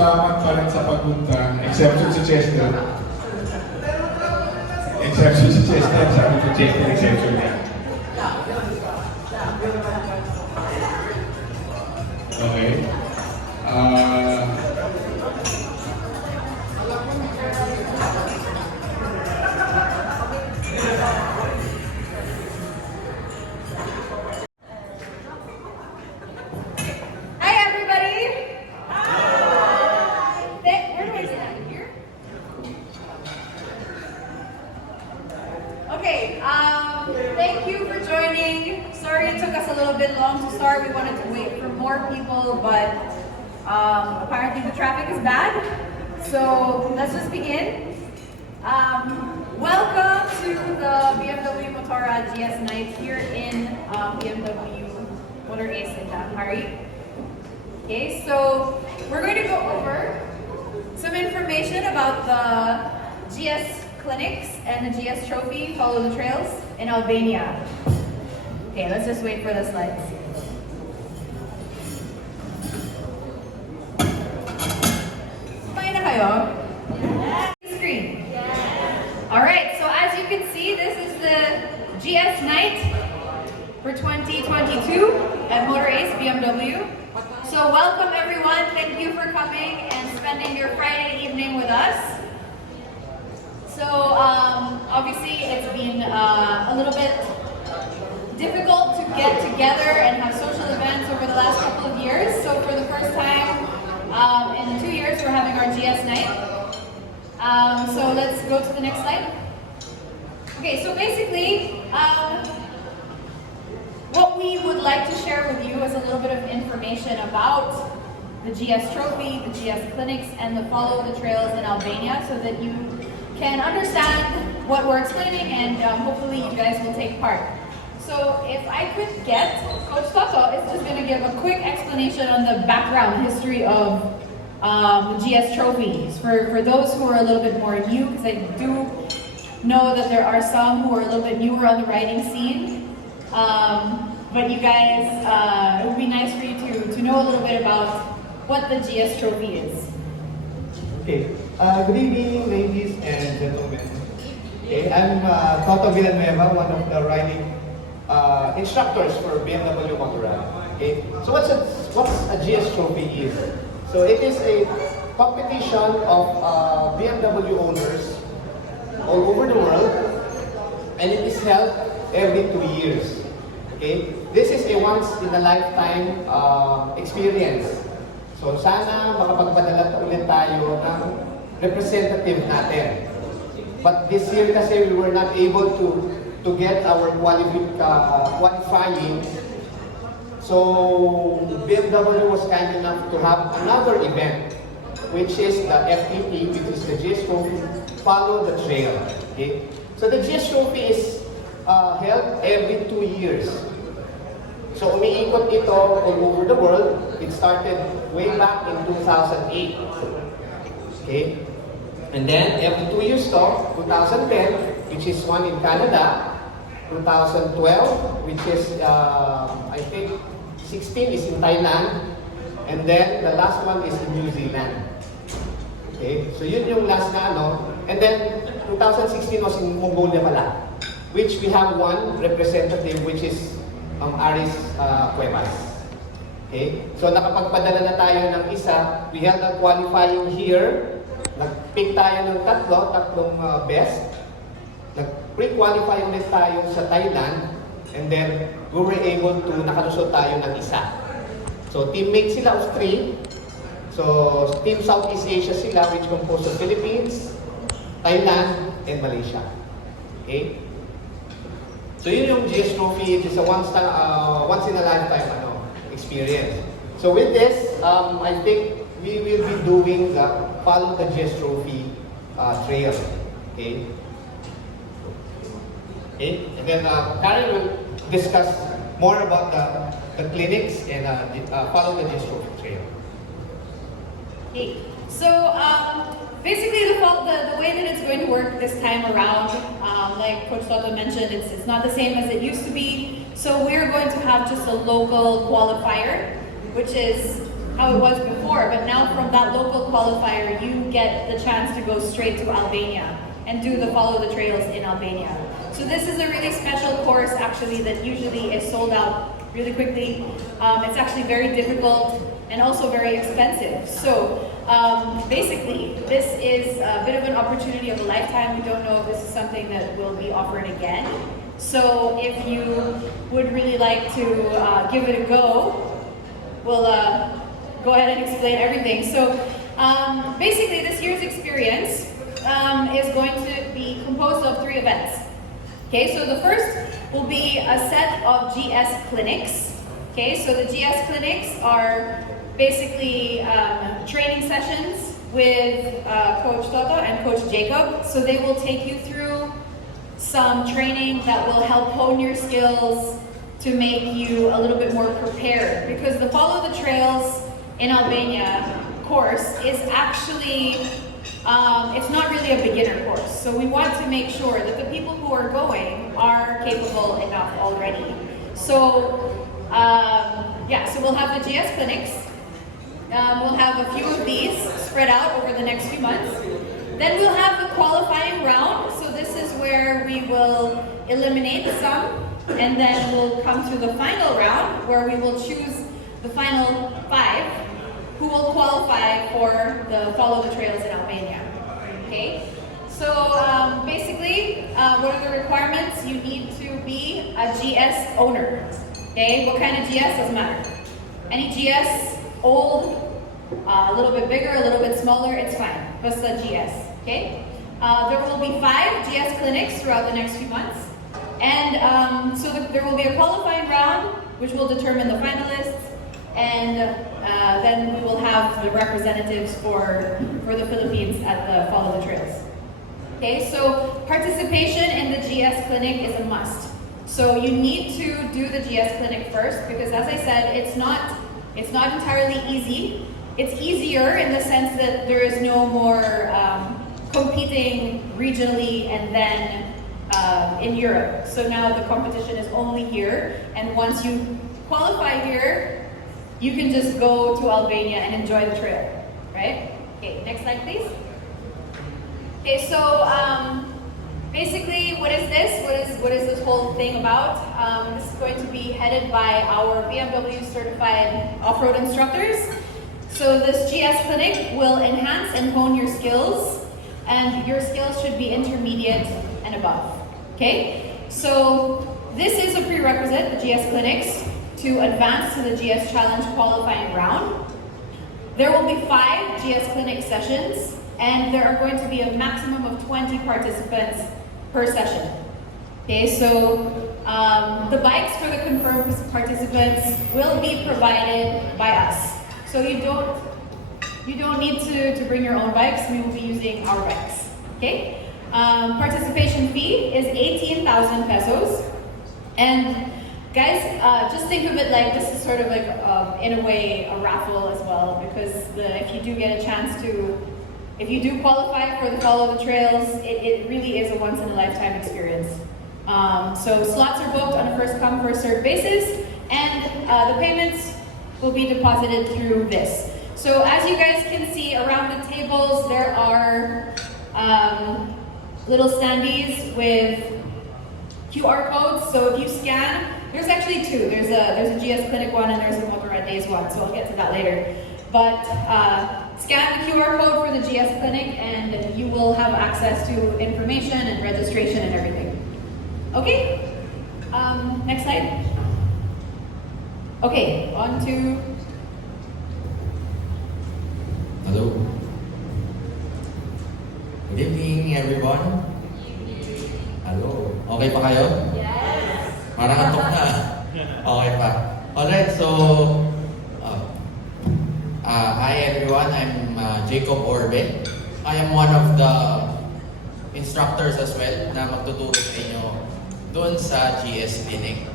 salamat pa rin sa pagpunta. Exception si Chester. Exception si Chester. Sabi ko Chester, exception niya. Okay. Hi everybody! Hi! Where do I stand? Here? Okay, thank you for joining. Sorry it took us a little bit long to start. We wanted to wait for more people, but apparently the traffic is bad. So let's just begin. Welcome to the BMW Motora GS Night here in BMW Motor Ace in Danhari. Okay, so we're going to go over some information about the GS clinics and the GS trophy, Follow the Trails, in Albania. Okay, let's just wait for the slides. Kumain na kayo? Screen. Alright, so as you can see, this is the GS Night for 2022 at Motor Ace BMW. So welcome everyone, thank you for coming and spending your Friday evening with us. So obviously it's been a little bit difficult to get together and have social events over the last couple of years. So for the first time in 2 years we're having our GS Night. So let's go to the next slide. Okay, so basically what we would like to share with you is a little bit of information about the GS Trophy, the GS Clinics, and the Follow the Trails in Albania so that you can understand what we're explaining and hopefully you guys will take part. So if I could get, Coach Toto is just going to give a quick explanation on the background history of the GS Trophies for those who are a little bit more new, because I do know that there are some who are a little bit newer on the riding scene. But you guys, it would be nice for you to know a little bit about what the GS Trophy is. Okay, good evening ladies and gentlemen. Okay, I'm Toto Villanueva, one of the riding instructors for BMW Motorrad. Okay, so what's a GS Trophy is? So it is a competition of BMW owners all over the world, and it is held every 2 years. Okay, this is a once in a lifetime experience. So sana makapagpadala ulit tayo ng representative natin. But this year kasi we were not able to get our qualifying. So BMW was kind enough to have another event, which is the FTT, which is the GS Trophy, Follow the Trail. Okay? So the GS Trophy is held every 2 years. So umiikot ito all over the world. It started way back in 2008. Okay? And then every 2 years to, 2010, which is one in Canada, 2012, which is, I think, 16 is in Thailand, and then the last one is in New Zealand. Okay? So yun yung last na ano. And then 2016 was in Mongolia pala, which we have one representative, which is Aris Cuevas. Okay? So nakapagpadala na tayo ng isa. We held a qualifying here. Nag-pick tayo ng tatlong best. Nag-pre-qualify ulit tayo sa Thailand. And then we were able to nakalusot tayo ng isa. So teammate sila of 3. So Team Southeast Asia sila, which composed of Philippines, Thailand, and Malaysia. Okay? So yun yung GS Trophy. It is a once in a lifetime experience. So with this, I think we will be doing the Follow the GS Trophy trail. Okay? Okay? And then Karen will discuss more about the clinics and Follow the GS Trophy trail. Okay. So basically the way that it's going to work this time around, like Coach Toto mentioned, it's not the same as it used to be. So we're going to have just a local qualifier, which is how it was before, but now from that local qualifier, you get the chance to go straight to Albania and do the Follow the Trails in Albania. So this is a really special course actually that usually is sold out really quickly. It's actually very difficult and also very expensive. So basically, this is a bit of an opportunity of a lifetime. We don't know if this is something that will be offered again. So if you would really like to give it a go, we'll go ahead and explain everything. So basically, this year's experience is going to be composed of 3 events. Okay, so the first will be a set of GS clinics. Okay, so the GS clinics are basically training sessions with Coach Toto and Coach Jacob. So they will take you through some training that will help hone your skills to make you a little bit more prepared. Because the Follow the Trails in Albania course is actually, it's not really a beginner course. So we want to make sure that the people who are going are capable enough already. So yeah, so we'll have the GS clinics. We'll have a few of these spread out over the next few months. Then we'll have the qualifying round. So this is where we will eliminate some, and then we'll come to the final round where we will choose the final 5 who will qualify for the Follow the Trails in Albania. Okay? So basically, what are the requirements? You need to be a GS owner. Okay? What kind of GS? Doesn't matter. Any GS, old, a little bit bigger, a little bit smaller, it's fine. Basta GS. Okay? There will be 5 GS clinics throughout the next few months. And so there will be a qualifying round, which will determine the finalists. And then we will have the representatives for the Philippines at the Follow the Trails. Okay, so participation in the GS clinic is a must. So you need to do the GS clinic first because, as I said, it's not entirely easy. It's easier in the sense that there is no more competing regionally and then in Europe. So now the competition is only here, and once you qualify here, you can just go to Albania and enjoy the trail, right? Okay, next slide, please. Okay, so basically, what is this? What is this whole thing about? This is going to be headed by our BMW certified off-road instructors. So this GS clinic will enhance and hone your skills, and your skills should be intermediate and above. Okay, so this is a prerequisite, the GS clinics, to advance to the GS Challenge qualifying round. There will be 5 GS clinic sessions, and there are going to be a maximum of 20 participants per session. Okay, so the bikes for the confirmed participants will be provided by us. So you don't need to bring your own bikes. We will be using our bikes. Okay. Participation fee is 18,000 pesos, and guys, just think of it like this is sort of like, in a way, a raffle as well, because if you do get a chance to, if you do qualify for the Follow the Trails, it really is a once-in-a-lifetime experience. So slots are booked on a first-come, first-served basis, and the payments will be deposited through this. So as you guys can see around the tables, there are little standees with QR codes. So if you scan, there's actually 2. There's a GS Clinic one and there's a Motorrad Days one, so I'll get to that later. But scan the QR code for the GS Clinic and you will have access to information and registration and everything. Okay, next slide. Okay, on to... Hello. Good evening, everyone. Hello. Okay pa kayo? Yes. Parang antok na. Okay pa. Alright, so hi everyone. I'm Jacob Orbe. I am one of the instructors as well na magtuturo sa inyo doon sa GS Clinic.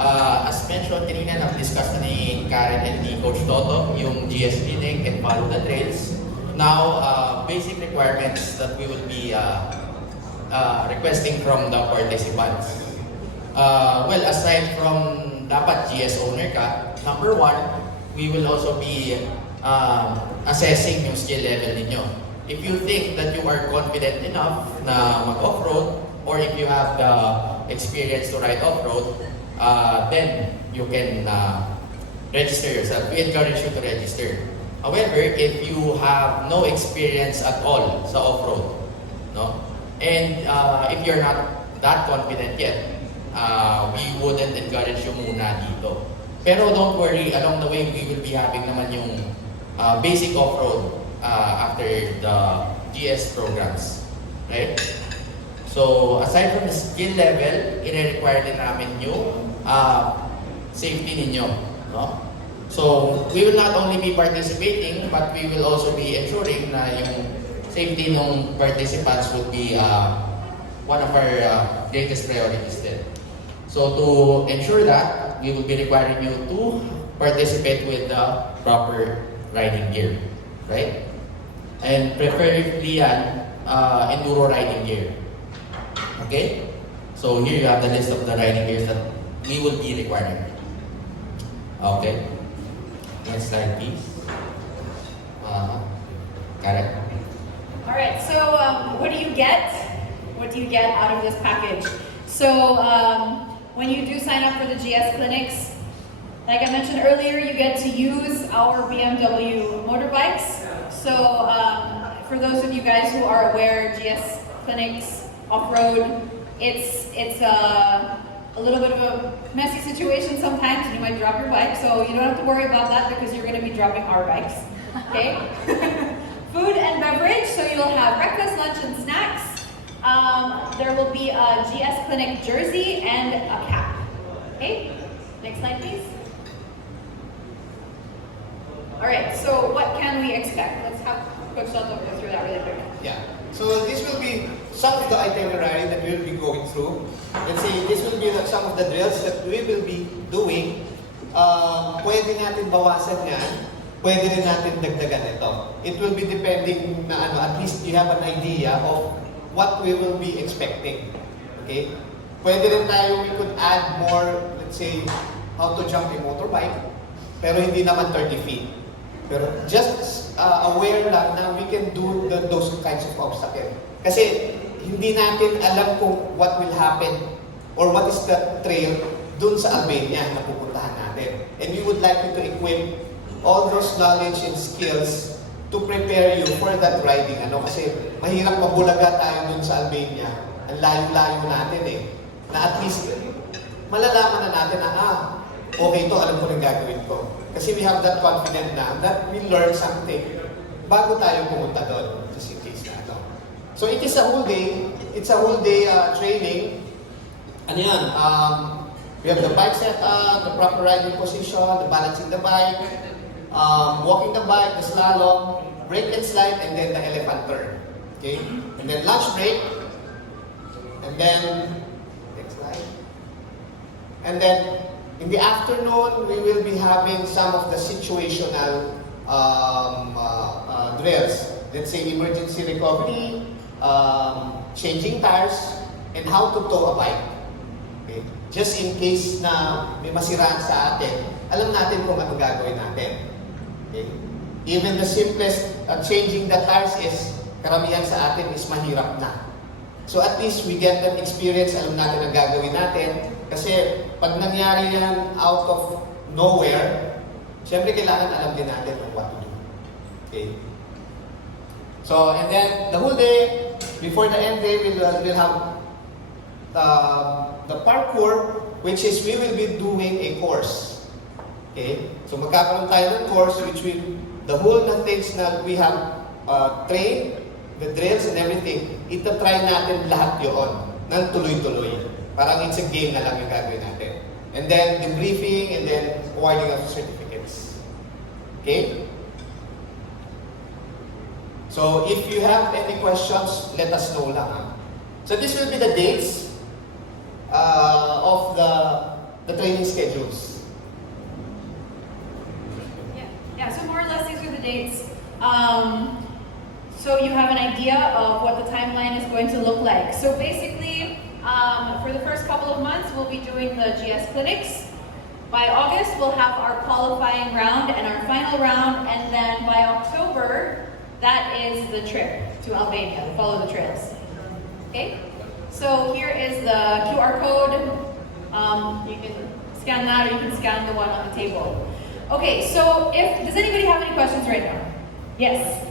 As mentioned kanina, na-discuss na ni Karen and ni Coach Toto yung GS Clinic and Follow the Trails. Now, basic requirements that we will be requesting from the participants. Well, aside from dapat GS owner ka, number 1, we will also be assessing yung skill level ninyo. If you think that you are confident enough na mag-off-road, or if you have the experience to ride off-road, then you can register yourself. We encourage you to register. However, if you have no experience at all sa off-road, no, and if you're not that confident yet, we wouldn't encourage you muna dito. Pero don't worry, along the way, we will be having naman yung basic off-road after the GS programs. Right? So, aside from the skill level, i-require din namin yung safety ninyo. No? So, we will not only be participating, but we will also be ensuring na yung safety ng participants will be one of our greatest priorities din. So, to ensure that, we will be requiring you to participate with the proper riding gear. Right? And preferably yan, enduro riding gear. Okay? So here you have the list of the riding gears that we will be requiring. Okay? Next slide, please. Correct. Alright, so what do you get? What do you get out of this package? So when you do sign up for the GS clinics, like I mentioned earlier, you get to use our BMW motorbikes. So for those of you guys who are aware, GS clinics, off-road, it's a little bit of a messy situation sometimes, and you might drop your bike. So you don't have to worry about that because you're going to be dropping our bikes. Okay? Food and beverage, so you'll have breakfast, lunch, and snacks. There will be a GS Clinic jersey and a cap. Okay? Next slide, please. All right, so what can we expect? Let's have Coach Soto go through that really quick. Yeah. So this will be some of the itinerary that we'll be going through. Let's say this will be some of the drills that we will be doing. Pwede natin bawasan yan. Pwede rin natin dagdagan ito. It will be depending na at least you have an idea of what we will be expecting. Okay? Pwede rin tayo, we could add more, let's say, how to jump a motorbike, pero hindi naman 30 feet. Pero just aware lang na we can do those kinds of obstacles. Kasi hindi natin alam kung what will happen or what is the trail dun sa Albania na pupuntahan natin. And we would like you to equip all those knowledge and skills to prepare you for that riding. Kasi mahirap mabulaga tayo dun sa Albania. Ang layo-layo natin eh. Na at least malalaman na natin na okay to, alam ko rin gagawin ko. Kasi we have that confidence na that we learn something bago tayo pumunta doon. Just in case na ito. So it is a whole day. It's a whole day training. Ano yan? We have the bike setup, the proper riding position, the balancing the bike, walking the bike, the slalom, brake and slide, and then the elephant turn. Okay? And then lunch break. And then, next slide. And then, in the afternoon, we will be having some of the situational drills. Let's say emergency recovery, changing tires, and how to tow a bike. Okay? Just in case na may masiraan sa atin, alam natin kung ano gagawin natin. Okay? Even the simplest changing the tires is, karamihan sa atin is mahirap na. So at least we get that experience, alam natin ang gagawin natin. Kasi pag nangyari yan out of nowhere, syempre kailangan alam din natin what to do. Okay? So, and then the whole day, before the end day, we'll have the parkour, which is we will be doing a course. Okay? So magkakaroon tayo ng course which will, the whole na things na we have trained, the drills and everything, ita-try natin lahat yun ng tuloy-tuloy. Parang it's a game na lang yung gagawin natin. And then debriefing and then awarding of certificates. Okay? So if you have any questions, let us know lang. So this will be the dates of the training schedules. Yeah, so more or less these are the dates. So you have an idea of what the timeline is going to look like. So basically, for the first couple of months, we'll be doing the GS clinics. By August, we'll have our qualifying round and our final round, and then by October, that is the trip to Albania, to follow the trails. Okay? So here is the QR code. You can scan that, or you can scan the one on the table. Okay, so does anybody have any questions right now? Yes.